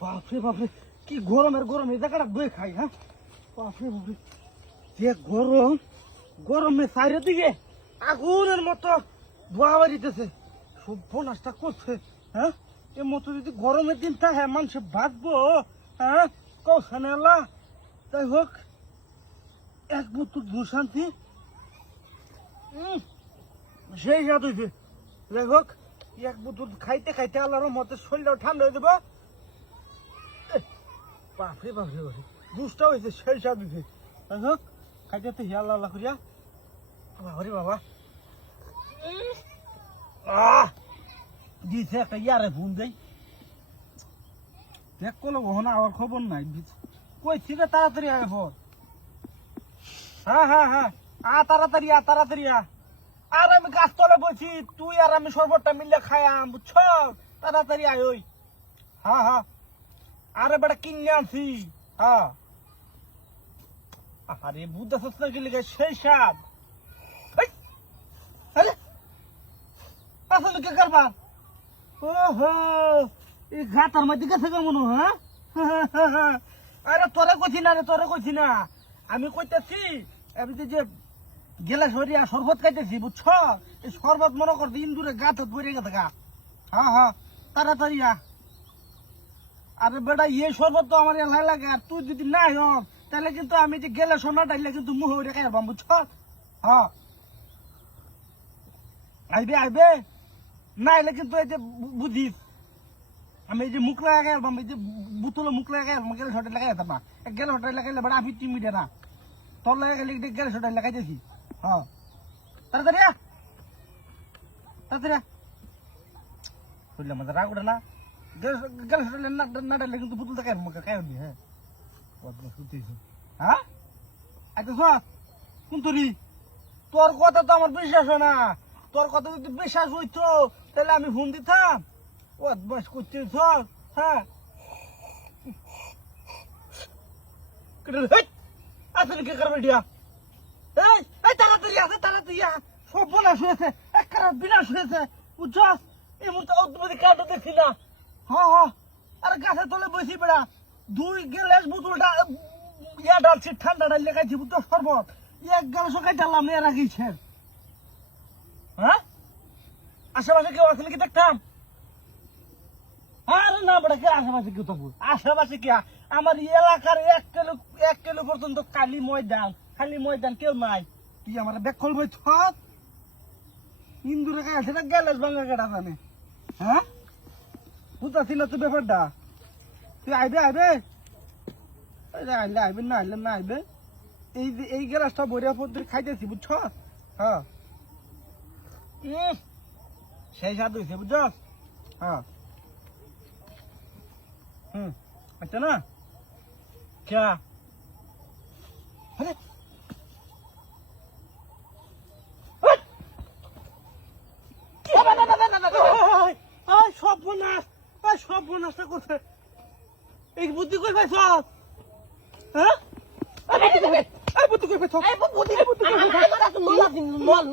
বাপরে বাপরে কি গরমের গরম এই জায়গাটা বই খাই। হ্যাঁ বাপরে বাপরে যে গরম, গরমে সাইরে দিকে আগুনের মতো ধোয়া বাড়িতেছে, সভ্য নাস্তা করছে। হ্যাঁ এর মতো যদি গরমের দিন থাকে মানুষ বাঁচবো? হ্যাঁ কৌশানে আল্লাহ। যাই হোক এক বোতল দুশান্তি সেই স্বাদ হয়েছে। যাই হোক এক বোতল খাইতে খাইতে আল্লাহর মতে শরীরটাও ঠান্ডা হয়ে যাবো। বাপরে বাপরে বাপরে দুষ্টা হয়েছে, সেই স্বাদ হয়েছে। যাই হোক খাইতে তো হিয়াল্লা আল্লাহ করিয়া বাবারে বাবা দিছে একটা ইয়ারে ফোন দেই দেখ কলো না আমার খবর নাই কইছি রে তাড়াতাড়ি আয় ফোন। হ্যাঁ হ্যাঁ হ্যাঁ তাড়াতাড়ি তাড়াতাড়ি আর আমি গাছতলে বলছি, তুই আর আমি শরবতটা মিললে খায়াম বুঝছ। তাড়াতাড়ি আয় ওই। হ্যাঁ হ্যাঁ আরে বেটা কিনে আনছি। হ্যাঁ আরে বুদ্ধা সস্তা গেলে সেই স্বাদ। আসলে কে করবা? ওহো এই ঘাটার মধ্যে গেছে কেমন? হ্যাঁ আরে তোরে কইছি না রে, তোরে কইছি না, আমি কইতেছি এমনি যে গেলে সরিয়া শরবত খাইতেছি বুঝছ। এই শরবত মনে কর ইন্দুরে গাছে পড়ে গেছে গা। হ্যাঁ হ্যাঁ তাড়াতাড়ি আরে বেটা ইয়ে শরবত তো আমার এলাই লাগে, আর তুই যদি নাই হস তাহলে কিন্তু আমি যে গেলে সোনা ডাইলে কিন্তু মুহ রেখে যাবাম বুঝছ। হ্যাঁ আইবে আইবে না এলে কিন্তু এই যে বুঝিস আমি এই যে মুখ লাগাই আলবাম, এই যে বুতলে মুখ লাগাই আলবাম, গেলে সটাই লাগাই যেতাম না। গেলে সটাই লাগাইলে বেড়া আমি টিম মিটে না, তোর লাগাই গেলে গেলে সটাই লাগাইতেছি। হ্যাঁ তাড়াতাড়ি তাড়াতাড়ি বুঝলাম মজা রাগ ওঠে না। গেলে সটাই না ডাইলে কিন্তু বুতল দেখাই মুখে খাই নি। হ্যাঁ হ্যাঁ আচ্ছা কোন তোরি তোর কথা তো আমার বিশ্বাস হয় না। তোর কথা যদি বিশ্বাস হইতো তাহলে আমি ফোন দিতাম। ও বয়স করছিস। হ্যাঁ আসলে কে করবে ডিয়া? এই তাড়াতাড়ি আছে, তাড়াতাড়ি সব বোনাস হয়েছে, এক খারাপ বিনাশ হয়েছে বুঝছ। এই মুহূর্তে অদ্ভুত কাণ্ড দেখছি না। হ্যাঁ হ্যাঁ আরে গাছের তলে বসি বেড়া দুই গ্লাস বোতলটা ইয়া ডালছি, ঠান্ডা ডাল লেখাইছি বুঝতো শরবত এক গ্লাস খাই ডাললাম এর আগেছে। হ্যাঁ আশেপাশে কেউ আসলে কি দেখতাম? আরে না বেটা কে আশেপাশে কেউ থাকবো? আশেপাশে কে আমার এলাকার এক কিলো পর্যন্ত খালি ময়দান কেউ নাই। তুই আমার ব্যাগ খুলবই ছক ইন্দুরে গায়ে সেটা গেলে ভাঙা কেটা জানে। হ্যাঁ বুঝতেছি না তুই ব্যাপারটা। তুই আইবে আইবে আইলে আইবে না আইলে না আইবে। এই গ্লাসটা বরিয়া পদ্ধতি খাইতেছি বুঝছ। হ্যাঁ সেই স্বাদ হয়েছে বুঝছ। হ্যাঁ আচ্ছা না ক্যা সব বোনাসটা করছে এই বুদ্ধি কই পাইছ? হ্যাঁ বুদ্ধি কই পাইছ? নল